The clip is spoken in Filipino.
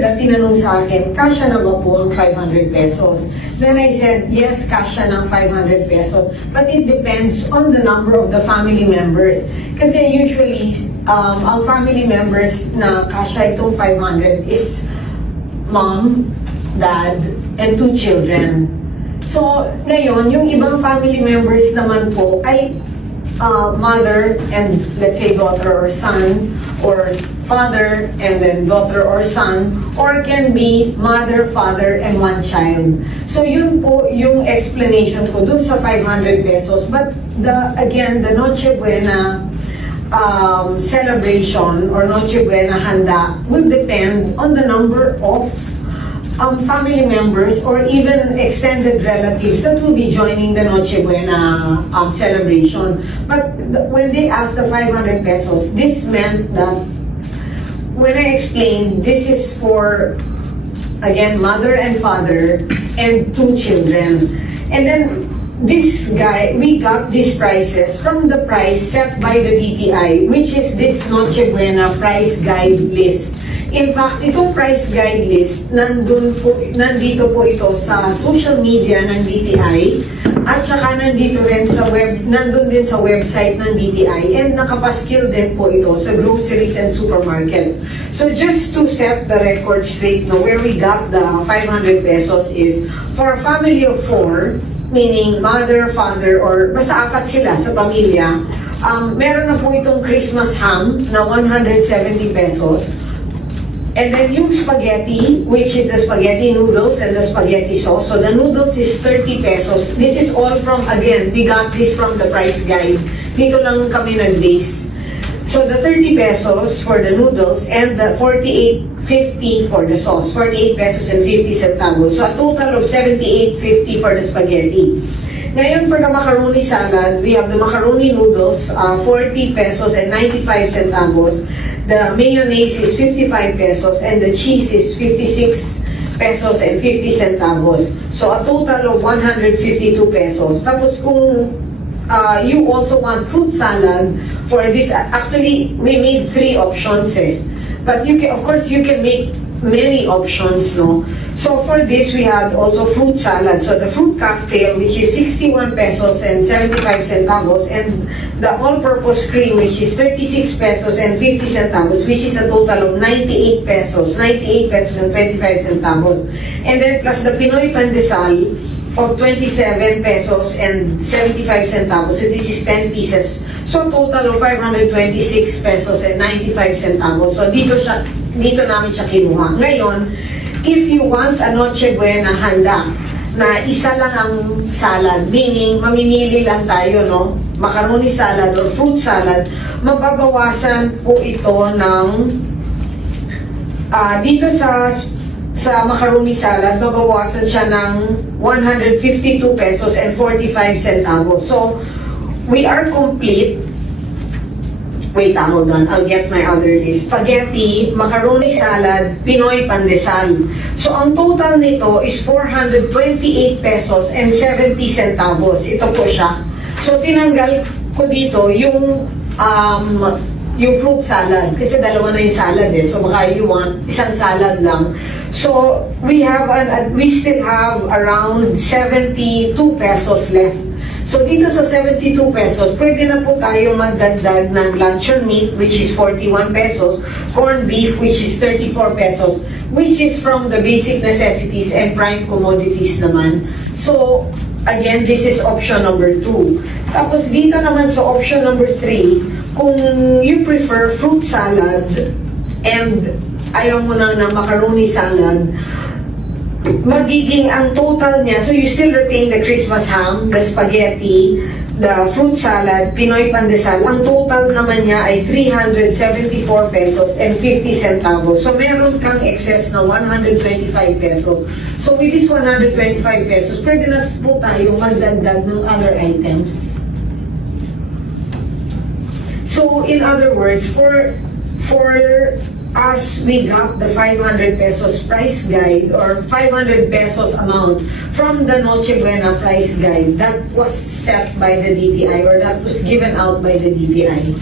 na tinanong sa akin, kasya na ba po ang 500 pesos? Then I said, yes, kasya ng 500 pesos. But it depends on the number of the family members. Kasi usually, ang family members na kasya itong 500 is mom, dad, and 2 children. So, ngayon, yung ibang family members naman po ay mother and let's say daughter or son, or father and then daughter or son, or can be mother, father, and 1 child. So yun po yung explanation ko dun sa 500 pesos. But again, the Noche Buena celebration or Noche Buena handa will depend on the number of family members or even extended relatives that will be joining the Noche Buena celebration. But when they asked the 500 pesos, this meant that when I explained, this is for, again, mother and father and 2 children. And then this guy, we got these prices from the price set by the DTI, which is this Noche Buena price guide list. In fact, itong price guide list, nandito po ito sa social media ng DTI at saka nandun din sa website ng DTI and nakapaskil din po ito sa groceries and supermarkets. So just to set the record straight, where we got the 500 pesos is for a family of 4, meaning mother, father, or basta 4 sila sa pamilya, meron na po itong Christmas ham na 170 pesos. And then yung spaghetti, which is the spaghetti noodles and the spaghetti sauce. So the noodles is 30 pesos. This is all from, again, we got this from the price guide. Dito lang kami nag-base. So the 30 pesos for the noodles and the 48.50 for the sauce. 48 pesos and 50 centavos. So a total of 78.50 for the spaghetti. Ngayon for the macaroni salad, we have the macaroni noodles, 40 pesos and 95 centavos. The mayonnaise is 55 pesos and the cheese is 56 pesos and 50 centavos. So a total of 152 pesos. Tapos kung you also want fruit salad for this, actually we made 3 options But you can, of course, you can make many options, no? So for this, we had also fruit salad. So the fruit cocktail, which is 61 pesos and 75 centavos, and the all-purpose cream, which is 36 pesos and 50 centavos, which is a total of 98 pesos and 25 centavos. And then plus the Pinoy Pandesal of 27 pesos and 75 centavos. So this is 10 pieces. So total of 526 pesos and 95 centavos. So dito namin siya kinuha. Ngayon, if you want a Noche Buena handa na isa lang ang salad, meaning mamimili lang tayo, no? Macaroni salad or fruit salad, mababawasan po ito ng dito sa macaroni salad, mababawasan siya ng 152 pesos and 45 centavos. So, we are complete. Wait, hold on. I'll get my other list. Spaghetti, macaroni salad, Pinoy Pandesal. So, ang total nito is 428 pesos and 70 centavos. Ito po siya. So, tinanggal ko dito yung fruit salad. Kasi dalawa na yung salad So, baka you want isang salad lang. So, we still have around 72 pesos left. So dito sa 72 pesos, pwede na po tayo magdagdag ng luncheon meat, which is 41 pesos, corned beef, which is 34 pesos, which is from the basic necessities and prime commodities naman. So, again, this is option number 2. Tapos dito naman sa option number 3, kung you prefer fruit salad and ayaw mo na ng macaroni salad, magiging ang total niya, so you still retain the Christmas ham, the spaghetti, the fruit salad, Pinoy Pandesal, ang total naman niya ay 374 pesos and 50 centavos. So meron kang excess na 125 pesos. So with this 125 pesos, pwede na po tayo magdagdag ng other items. So in other words, for us, we got the 500 pesos price guide or 500 pesos amount from the Noche Buena price guide that was set by the DTI or that was given out by the DTI.